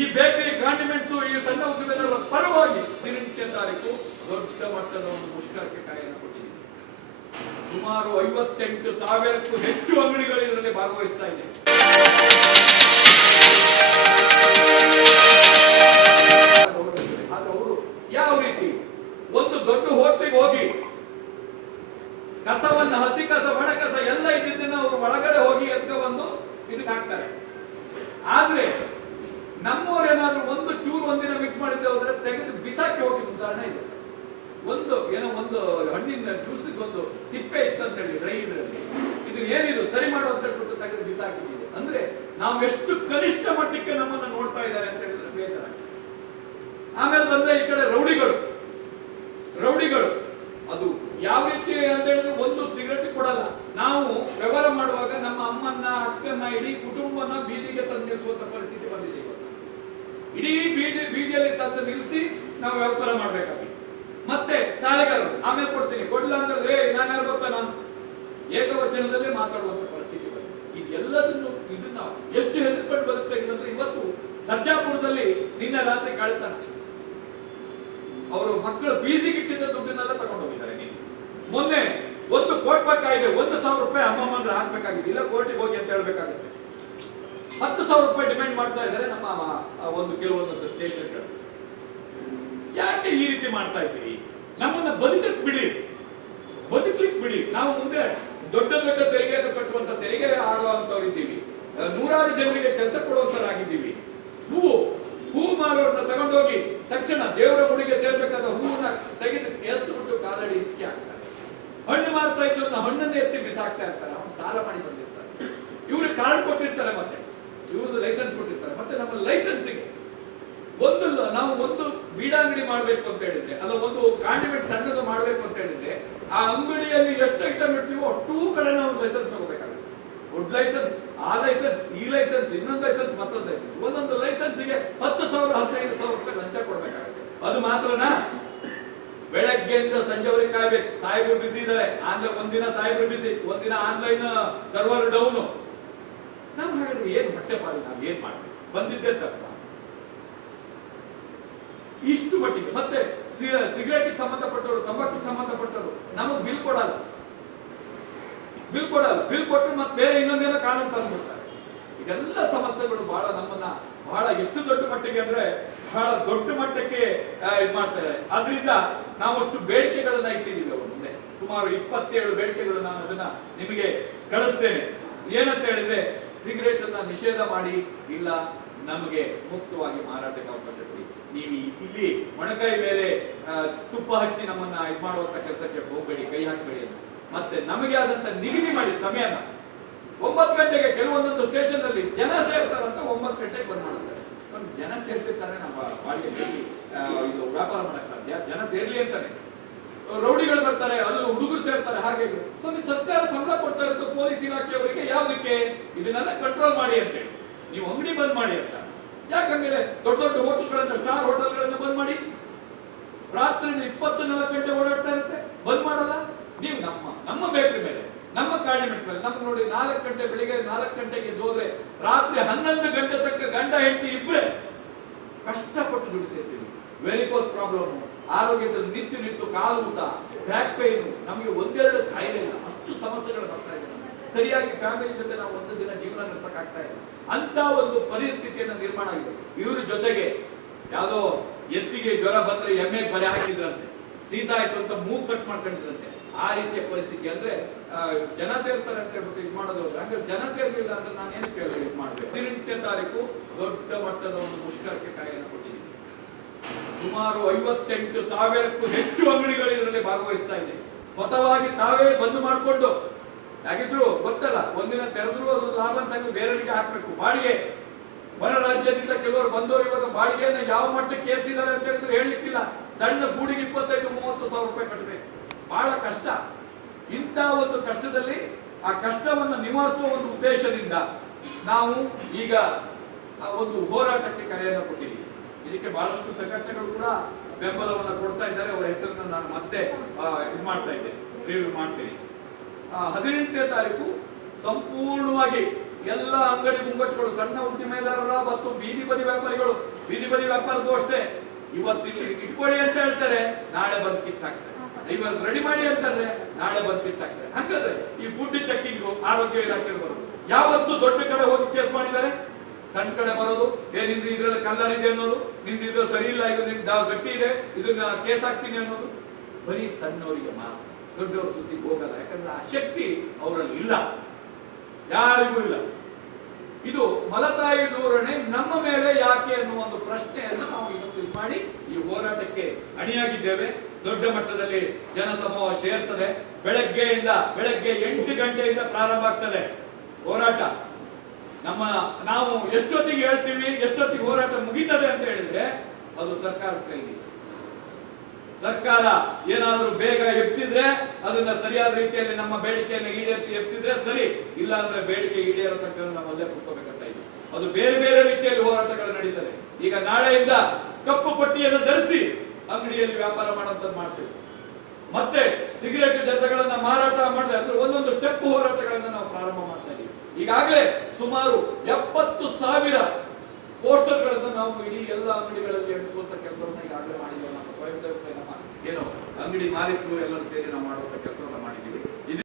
ಈ bakery condiments ಈ ಸಣ್ಣ ಉದ್ಯಮದ ಪರವಾಗಿ 18ನೇ ತಾರೀಕು ದೊಡ್ಡ ಮಟ್ಟದ ಒಂದು ಮುಷ್ಕರಕ್ಕೆ ಕರೆಯನ್ನು ಕೊಟ್ಟಿದೆ. ಸುಮಾರು 58,000ಕ್ಕೂ ಹೆಚ್ಚು ಅಂಗಡಿಗಳು ಇದರಲ್ಲಿ ಭಾಗವಹಿಸ್ತಾ ಇದೆ. ಅವರು ಯಾವ ರೀತಿ ಒಂದು ದೊಡ್ಡ ಹೋಟೆಲ್ಗೆ ಹೋಗಿ ಕಸವನ್ನ ಹಸಿ ಕಸ ಒಣ ಕಸ ಎಲ್ಲ ಇದ್ದಿದ್ದನ್ನ ಅವರು ಒಳಗಡೆ ಹೋಗಿ ಎತ್ಕ ಬಂದು ಇದಕ್ಕೆ ಹಾಕ್ತಾರೆ. ಆದ್ರೆ ನಮ್ಮವ್ರು ಏನಾದ್ರೂ ಒಂದು ಚೂರು ಒಂದಿನ ಮಿಕ್ಸ್ ಮಾಡಿದ್ದೆ ಹೋದ್ರೆ ತೆಗೆದು ಬಿಸಾಕಿ ಹೋಗಿದ್ದ ಉದಾಹರಣೆ ಇದೆ. ಒಂದು ಹಣ್ಣಿನ ಜ್ಯೂಸಿಗೆ ಒಂದು ಸಿಪ್ಪೆ ಇತ್ತಂತ ಹೇಳಿ ಡ್ರೈ ಇದರಲ್ಲಿ ಇದು ಏನಿದು ಸರಿ ಮಾಡುವಂತ ಹೇಳ್ಬಿಟ್ಟು ತೆಗೆದು ಬಿಸಾಕಿದೆ. ಅಂದ್ರೆ ನಾವು ಎಷ್ಟು ಕನಿಷ್ಠ ಮಟ್ಟಕ್ಕೆ ನಮ್ಮನ್ನ ನೋಡ್ತಾ ಇದ್ದಾರೆ ಅಂತ ಹೇಳಿದ್ರೆ ಬೇಜಾರ. ಆಮೇಲೆ ಬಂದ್ರೆ ಈ ಕಡೆ ರೌಡಿಗಳು ಅದು ಯಾವ ರೀತಿ ಅಂತ ಹೇಳಿದ್ರೆ ಒಂದು ಸಿಗರೇಟ್ ಕೊಡಲ್ಲ. ನಾವು ವ್ಯವಹಾರ ಮಾಡುವಾಗ ನಮ್ಮ ಅಮ್ಮನ್ನ ಅಕ್ಕನ್ನ ಇಡೀ ಕುಟುಂಬನ ಬೀದಿಗೆ ತಂದು ನಿಲ್ಲಿಸುವಂತ ಪರಿಸ್ಥಿತಿ ಬಂದಿದೆ. ಇಡೀ ಬೀದಿಯಲ್ಲಿ ತಂದು ನಿಲ್ಲಿಸಿ ನಾವು ವ್ಯಾಪಾರ ಮಾಡ್ಬೇಕಾಗಿ. ಮತ್ತೆ ಸಾಲಗಾರರು ಆಮೇಲೆ ಕೊಡ್ತೀನಿ ಕೊಡ್ಲ ಅಂತ ಹೇಳಿದ್ರೆ ನಾನು ಯಾರು ಗೊತ್ತಾನ ಏಕವಚನದಲ್ಲೇ ಮಾತಾಡುವಂತ ಪರಿಸ್ಥಿತಿ ಬಂದಿದೆ. ಇದೆಲ್ಲದನ್ನು ಇದನ್ನ ಎಷ್ಟು ಹೆದರ್ಕೊಂಡು ಬರುತ್ತೆ ಅಂದ್ರೆ ಇವತ್ತು ಸರ್ಜಾಪುರದಲ್ಲಿ ನಿನ್ನೆ ರಾತ್ರಿ ಕಳ್ತಾನ ಅವರು ಮಕ್ಕಳು ಫೀಸಿಗೆ ಇಟ್ಟಿದ್ದ ದುಡ್ಡನ್ನೆಲ್ಲ ತಗೊಂಡು ಹೋಗಿದ್ದಾರೆ. ನೀವು ಮೊನ್ನೆ ಒಂದು ಕೋಟ್ಬೇಕಾಗಿದೆ, 1,000 ರೂಪಾಯಿ ಅಮ್ಮಮ್ಮಂದ್ರೆ ಹಾಕ್ಬೇಕಾಗಿದ್ದಿಲ್ಲ, ಕೋರ್ಟಿಗೆ ಹೋಗಿ ಅಂತ ಹೇಳ್ಬೇಕಾಗುತ್ತೆ. 10,000 ರೂಪಾಯಿ ಡಿಮ್ಯಾಂಡ್ ಮಾಡ್ತಾ ಇದ್ದಾರೆ ನಮ್ಮ ಕೆಲವೊಂದು ಸ್ಟೇಷನ್ಗಳು. ಯಾಕೆ ಈ ರೀತಿ ಮಾಡ್ತಾ ಇದ್ದೀರಿ? ನಮ್ಮನ್ನ ಬದುಕಲಿಕ್ಕೆ ಬಿಡಿ. ನಾವು ಮುಂದೆ ದೊಡ್ಡ ತೆರಿಗೆಯನ್ನು ಕಟ್ಟುವಂತ ತೆರಿಗೆ ಆಗುವಂತವ್ರು ಇದ್ದೀವಿ. 100 ಜನರಿಗೆ ಕೆಲಸ ಕೊಡುವಂತರಾಗಿದ್ದೀವಿ. ಹೂ ಮಾರೋರ್ನ ತಗೊಂಡೋಗಿ ತಕ್ಷಣ ದೇವರ ಗುಡಿಗೆ ಸೇರ್ಬೇಕಾದ ಹೂವನ್ನ ತೆಗೆದು ಎಷ್ಟು ಬಿಟ್ಟು ಕಾಲಡಿ ಇಸ್ಕಿ ಹಾಕ್ತಾರೆ. ಹಣ್ಣು ಮಾರ್ತಾ ಇದ್ದವ್ರನ್ನ ಹಣ್ಣನ್ನು ಎತ್ತಿ ಬಿಸಾಕ್ತಾ ಇರ್ತಾರೆ. ಅವ್ನು ಸಾಲ ಮಾಡಿ ಬಂದಿರ್ತಾರೆ. ಇವ್ರಿಗೆ ಕಾರ್ಡ್ ಕೊಟ್ಟಿರ್ತಾರೆ, ಮತ್ತೆ ಇವ್ರದ್ದು ಲೈಸೆನ್ಸ್ ಕೊಟ್ಟಿರ್ತಾರೆ. ಮತ್ತೆ ನಮ್ಮ ಲೈಸೆನ್ಸ್ಗೆ ನಾವು ಒಂದು ಬೀಡಾಂಗಡಿ ಮಾಡ್ಬೇಕು ಅಂತ ಹೇಳಿದ್ರೆ ಅಲ್ಲ ಒಂದು ಕಾಂಡಿಮೆಂಟ್ ಸಣ್ಣದು ಮಾಡ್ಬೇಕು ಅಂತ ಹೇಳಿದ್ರೆ ಆ ಅಂಗಡಿಯಲ್ಲಿ ಎಷ್ಟು ಐಟಮ್ ಇರ್ತೀವೋ ಅಷ್ಟೂ ಕಡೆ ನಾವು ಲೈಸೆನ್ಸ್ ತಗೋಬೇಕಾಗುತ್ತೆ. ಫುಡ್ ಲೈಸೆನ್ಸ್, ಆ ಲೈಸೆನ್ಸ್, ಈ ಲೈಸೆನ್ಸ್, ಇನ್ನೊಂದು ಲೈಸೆನ್ಸ್, ಮತ್ತೊಂದು ಲೈಸೆನ್ಸ್. ಒಂದೊಂದು ಲೈಸೆನ್ಸ್ಗೆ 10,000 15,000 ರೂಪಾಯಿ ಲಂಚ ಕೊಡ್ಬೇಕಾಗುತ್ತೆ. ಅದು ಮಾತ್ರನಾ? ಬೆಳಗ್ಗೆಯಿಂದ ಸಂಜೆವರೆಗೆ ಕಾಯ್ಬೇಕು. ಸಾಹೇಬ್ರು ಬಿಸಿ ಇದ್ದಾರೆ. ಒಂದಿನ ಸಾಹೇಬ್ರು ಬಿಸಿ, ಒಂದಿನ ಆನ್ಲೈನ್ ಸರ್ವರ್ ಡೌನು. ನಾವು ಹೇಳಿದ್ರೆ ಏನ್ ಹೊಟ್ಟೆ ಪಾಡಿ ನಾವು ಏನ್ ಮಾಡ್ಬೇಕು? ಬಂದಿದ್ದೇ ತಪ್ಪ ಇಷ್ಟು ಮಟ್ಟಿಗೆ. ಮತ್ತೆ ಸಿಗರೇಟಿಗೆ ಸಂಬಂಧಪಟ್ಟವರು, ತಂಬಾಕಿಗೆ ಸಂಬಂಧಪಟ್ಟವರು ನಮಗ್ ಬಿಲ್ ಕೊಡಲ್ಲ. ಬಿಲ್ ಕೊಟ್ಟು ಮತ್ತೆ ಬೇರೆ ಇನ್ನೊಂದೇನೋ ಕಾನೂನು ತಂದ್ಬಿಡ್ತಾರೆ. ಇದೆಲ್ಲ ಸಮಸ್ಯೆಗಳು ನಮ್ಮನ್ನ ಬಹಳ ಎಷ್ಟು ದೊಡ್ಡ ಮಟ್ಟಿಗೆ ಅಂದ್ರೆ ಬಹಳ ದೊಡ್ಡ ಮಟ್ಟಕ್ಕೆ ಇದು ಮಾಡ್ತಾರೆ. ಆದ್ರಿಂದ ನಾವಷ್ಟು ಬೇಡಿಕೆಗಳನ್ನ ಇಟ್ಟಿದ್ದೀವಿ ಅವ್ರ ಮುಂದೆ. ಸುಮಾರು 27 ಬೇಡಿಕೆಗಳು. ನಾನು ಅದನ್ನ ನಿಮಗೆ ಕಳಿಸ್ತೇನೆ. ಏನಂತ ಹೇಳಿದ್ರೆ ಸಿಗರೇಟ್ ಅನ್ನ ನಿಷೇಧ ಮಾಡಿ, ಇಲ್ಲ ನಮಗೆ ಮುಕ್ತವಾಗಿ ಮಾರಾಟಕ್ಕೆ ಅವಕಾಶ ಕೊಡಿ. ನೀವು ಇಲ್ಲಿ ಮೊಣಕೈ ಮೇಲೆ ತುಪ್ಪ ಹಚ್ಚಿ ನಮ್ಮನ್ನ ಇದು ಮಾಡುವಂತ ಕೆಲಸಕ್ಕೆ ಹೋಗಬೇಡಿ, ಕೈ ಹಾಕಬೇಡಿ ಅಂತ. ಮತ್ತೆ ನಮಗೆ ಆದಂತ ನಿಗದಿ ಮಾಡಿ ಸಮಯನ 9 ಗಂಟೆಗೆ ಕೆಲವೊಂದೊಂದು ಸ್ಟೇಷನ್ ಅಲ್ಲಿ ಜನ ಸೇರ್ತಾರಂತ 9 ಗಂಟೆಗೆ ಬಂದ್ ಮಾಡುತ್ತಾರೆ. ಜನ ಸೇರ್ಸಿರ್ತಾರೆ ನಮ್ಮ ಬಾಡಿಗೆಯಲ್ಲಿ ಇದು ವ್ಯಾಪಾರ ಮಾಡಕ್ ಸಾಧ್ಯ? ಜನ ಸೇರ್ಲಿ ಅಂತಾನೆ. ರೌಡಿಗಳು ಬರ್ತಾರೆ, ಅಲ್ಲಿ ಹುಡುಗರು ಸೇರ್ತಾರೆ. ಹಾಗೆ ಸ್ವಾಮಿ ಸರ್ಕಾರ ಸಂಬಳ ಕೊಡ್ತಾ ಇರೋದು ಪೊಲೀಸ್ ಇಲಾಖೆಯವರಿಗೆ ಯಾವುದಕ್ಕೆ? ಇದನ್ನೆಲ್ಲ ಕಂಟ್ರೋಲ್ ಮಾಡಿ ಅಂತೇಳಿ. ನೀವು ಅಂಗಡಿ ಬಂದ್ ಮಾಡಿ ಅಂತ. ಯಾಕಂದ್ರೆ ದೊಡ್ಡ ಹೋಟೆಲ್ಗಳನ್ನ, ಸ್ಟಾರ್ ಹೋಟೆಲ್ಗಳನ್ನ ಬಂದ್ ಮಾಡಿ. ರಾತ್ರಿ 24 ಗಂಟೆ ಓಡಾಡ್ತಾ ಇರುತ್ತೆ, ಬಂದ್ ಮಾಡಲ್ಲ. ನೀವು ನಮ್ಮ ಬೇಕರಿ ಮೇಲೆ, ನಮ್ಮ ಕಾಂಡಿಮೆಂಟ್ ಮೇಲೆ ನಮ್ಗೆ ನೋಡಿ 4 ಗಂಟೆ ಬೆಳಿಗ್ಗೆ 4 ಗಂಟೆಗೆ ಹೋದ್ರೆ ರಾತ್ರಿ 11 ಗಂಟೆ ತನಕ ಗಂಡ ಹೆಂಡತಿ ಇಬ್ಬರೇ ಕಷ್ಟಪಟ್ಟು ದುಡಿತಿರ್ತೀವಿ. ವೆರಿಕೋಸ್ ಪ್ರಾಬ್ಲಮ್, ಆರೋಗ್ಯದಲ್ಲಿ ನಿಂತು ಕಾಲು ಊತ, ಬ್ಯಾಕ್ ಪೈನ್, ನಮಗೆ 1-2 ಕಾಯಿಲೆ ಇಲ್ಲ. ಅಷ್ಟು ಸಮಸ್ಯೆಗಳು ಬರ್ತಾ ಇದೆ. ಸರಿಯಾಗಿ ಫ್ಯಾಮಿಲಿ ಜೊತೆ ನಾವು ಒಂದು ದಿನ ಜೀವನ ನಡೆಸಕ್ ಆಗ್ತಾ ಇಲ್ಲ. ಅಂತ ಒಂದು ಪರಿಸ್ಥಿತಿಯನ್ನು ನಿರ್ಮಾಣ ಆಗಿದೆ. ಇವ್ರ ಜೊತೆಗೆ ಯಾವ್ದೋ ಎತ್ತಿಗೆ ಜ್ವರ ಬಂದ್ರೆ ಎಮ್ಮೆಗೆ ಬರೆ ಹಾಕಿದ್ರಂತೆ, ಶೀತ ಆಯ್ತು ಅಂತ ಮೂಗ್ ಕಟ್ ಮಾಡ್ಕೊಂಡಿದ್ರಂತೆ. ಆ ರೀತಿಯ ಪರಿಸ್ಥಿತಿ. ಅಂದ್ರೆ ಜನ ಸೇರ್ತಾರೆ ಅಂತ ಹೇಳ್ಬಿಟ್ಟು ಇದು ಮಾಡೋದು. ಹಂಗೆ ಜನ ಸೇರ್ಲಿಲ್ಲ ಅಂದ್ರೆ ನಾನು ಏನು ಕೇಳಿ ಇದು ಮಾಡ್ಬೇಕು. 18ನೇ ತಾರೀಕು ದೊಡ್ಡ ಮಟ್ಟದ ಒಂದು ಮುಷ್ಕರಕ್ಕೆ ಕರೆಯನ್ನು ಕೊಟ್ಟಿದ್ದೀನಿ. ಸುಮಾರು 58,000ಕ್ಕೂ ಹೆಚ್ಚು ಅಂಗಡಿಗಳು ಇದರಲ್ಲಿ ಭಾಗವಹಿಸ್ತಾ ಇದೆ. ಸ್ವತಃವಾಗಿ ತಾವೇ ಬಂದ್ ಮಾಡಿಕೊಂಡು, ಹಾಗಿದ್ರು ಗೊತ್ತಲ್ಲ, ಒಂದಿನ ತೆರೆದ್ರು ಅದು ಲಾಭ ಅಂತ ಬೇರೆಯವರಿಗೆ ಹಾಕ್ಬೇಕು. ಬಾಡಿಗೆ ಹೊರ ರಾಜ್ಯದಿಂದ ಕೆಲವರು ಬಂದವರು ಇವಾಗ ಬಾಡಿಗೆಯನ್ನು ಯಾವ ಮಟ್ಟಕ್ಕೆ ಏರಿಸಿದ್ದಾರೆ ಅಂತ ಹೇಳಿದ್ರೆ ಹೇಳಲಿಕ್ಕಿಲ್ಲ. ಸಣ್ಣ ಗೂಡಿಗೆ 25-30 ಸಾವಿರ ರೂಪಾಯಿ ಕಟ್ಟಬೇಕು. ಬಹಳ ಕಷ್ಟ. ಇಂಥ ಒಂದು ಕಷ್ಟದಲ್ಲಿ ಆ ಕಷ್ಟವನ್ನು ನಿವಾರಿಸುವ ಒಂದು ಉದ್ದೇಶದಿಂದ ನಾವು ಈಗ ಒಂದು ಹೋರಾಟಕ್ಕೆ ಕರೆಯನ್ನು ಕೊಟ್ಟಿದ್ದೀವಿ. ಇದಕ್ಕೆ ಬಹಳಷ್ಟು ಸಂಘಟನೆಗಳು ಕೂಡ ಬೆಂಬಲವನ್ನು ಕೊಡ್ತಾ ಇದ್ದಾರೆ. ಅವರ ಹೆಸರನ್ನು ನಾನು ಮತ್ತೆ ಇದು ಮಾಡ್ತಾ ಇದ್ದೇನೆ, ರಿವ್ಯೂ ಮಾಡ್ತೀನಿ. 18ನೇ ತಾರೀಕು ಸಂಪೂರ್ಣವಾಗಿ ಎಲ್ಲ ಅಂಗಡಿ ಮುಂಗಟ್ಟುಗಳು, ಸಣ್ಣ ಉದ್ದಿಮೆದಾರರ ಮತ್ತು ಬೀದಿ ಬದಿ ವ್ಯಾಪಾರಿಗಳು, ಬೀದಿ ಬದಿ ವ್ಯಾಪಾರದ್ದು ಅಷ್ಟೇ, ಇವತ್ತು ಇಲ್ಲಿ ಇಟ್ಕೊಳ್ಳಿ ಅಂತ ಹೇಳ್ತಾರೆ, ನಾಳೆ ಬಂದು ಕಿತ್ತಾಕ್ತಾರೆ. ಇವತ್ತು ರೆಡಿ ಮಾಡಿ ಅಂತಾರೆ, ನಾಳೆ ಬಂದು ಕಿತ್ತಾಕ್ತಾರೆ. ಹಾಗಾದ್ರೆ ಈ ಫುಡ್ ಚೆಕಿಂಗ್ ಆರೋಗ್ಯ ಇಲಾಖೆ ಬರೋದು, ಯಾವತ್ತು ದೊಡ್ಡ ಕಡೆ ಹೋಗಿ ಕೇಸ್ ಮಾಡಿದ್ದಾರೆ, ಸಣ್ಣ ಕಡೆ ಬರೋದು, ನಿಂದು ಇದ್ರಲ್ಲಿ ಕಲ್ಲರ್ ಇದೆ ಅನ್ನೋದು, ನಿಂದು ಇದು ಸರಿ ಇಲ್ಲ, ಇದು ನಿಂದ ಗಟ್ಟಿ ಇದೆ, ಇದನ್ನ ಕೇಸ್ ಹಾಕ್ತೀನಿ ಅನ್ನೋದು. ಬರೀ ಸಣ್ಣವರಿಗೆ ಮಾತ್ರ, ದೊಡ್ಡವ್ರ ಸುದ್ದಿಗೆ ಹೋಗಲ್ಲ. ಯಾಕಂದ್ರೆ ಆ ಶಕ್ತಿ ಅವರಲ್ಲಿ ಇಲ್ಲ, ಯಾರಿಗೂ ಇಲ್ಲ. ಇದು ಮಲತಾಯಿ ಧೋರಣೆ ನಮ್ಮ ಮೇಲೆ ಯಾಕೆ ಅನ್ನುವ ಒಂದು ಪ್ರಶ್ನೆಯನ್ನು ನಾವು ಇವತ್ತು ಇದು ಮಾಡಿ ಈ ಹೋರಾಟಕ್ಕೆ ಅಣಿಯಾಗಿದ್ದೇವೆ. ದೊಡ್ಡ ಮಟ್ಟದಲ್ಲಿ ಜನಸಮೂಹ ಸೇರ್ತದೆ. ಬೆಳಗ್ಗೆ 8 ಗಂಟೆಯಿಂದ ಪ್ರಾರಂಭ ಆಗ್ತದೆ ಹೋರಾಟ. ನಾವು ಎಷ್ಟೊತ್ತಿಗೆ ಹೇಳ್ತೀವಿ, ಎಷ್ಟೊತ್ತಿಗೆ ಹೋರಾಟ ಮುಗಿತದೆ ಅಂತ ಹೇಳಿದ್ರೆ ಅದು ಸರ್ಕಾರದ ಕೈಲಿ. ಸರ್ಕಾರ ಏನಾದ್ರೂ ಬೇಗ ಎಬ್ಸಿದ್ರೆ ಅದನ್ನ ಸರಿಯಾದ ರೀತಿಯಲ್ಲಿ ನಮ್ಮ ಬೇಡಿಕೆಯನ್ನು ಈಡೇರಿಸಿ ಎಬ್ಸಿದ್ರೆ ಸರಿ, ಇಲ್ಲ ಅಂದ್ರೆ ಬೇಡಿಕೆ ಈಡೇರೋ ತನಕ ನಮ್ಮಲ್ಲೇ ಕೂತ್ಕೋಬೇಕಂತ ಇದೆ. ಅದು ಬೇರೆ ಬೇರೆ ರೀತಿಯಲ್ಲಿ ಹೋರಾಟಗಳು ನಡೀತದೆ. ಈಗ ನಾಳೆಯಿಂದ ಕಪ್ಪು ಪಟ್ಟಿಯನ್ನು ಧರಿಸಿ ಅಂಗಡಿಯಲ್ಲಿ ವ್ಯಾಪಾರ ಮಾಡೋಂಥದ್ದು ಮಾಡ್ತೇವೆ. ಮತ್ತೆ ಸಿಗರೇಟ್ ಜೊತೆಗಳನ್ನ ಮಾರಾಟ ಮಾಡಿದ್ರೆ ಅಂದ್ರೆ ಒಂದೊಂದು ಸ್ಟೆಪ್ ಹೋರಾಟಗಳನ್ನ ನಾವು ಪ್ರಾರಂಭ ಮಾಡ್ತಾ ಇದ್ದೀವಿ. ಈಗಾಗಲೇ ಸುಮಾರು 70,000 ಪೋಸ್ಟರ್ಗಳನ್ನು ನಾವು ಇಡೀ ಎಲ್ಲ ಅಂಗಡಿಗಳಲ್ಲಿ ಅಂಟಿಸುವಂತ ಕೆಲಸವನ್ನ ಈಗಾಗಲೇ ಮಾಡಿದ್ದೇವೆ. ನಮ್ಮ ಸ್ವಯಂ ಸೇವಕ, ನಮ್ಮ ಏನು ಅಂಗಡಿ ಮಾಲೀಕರು ಎಲ್ಲರೂ ಸೇರಿ ನಾವು ಮಾಡುವಂತ ಕೆಲಸವನ್ನ ಮಾಡಿದ್ದೀವಿ.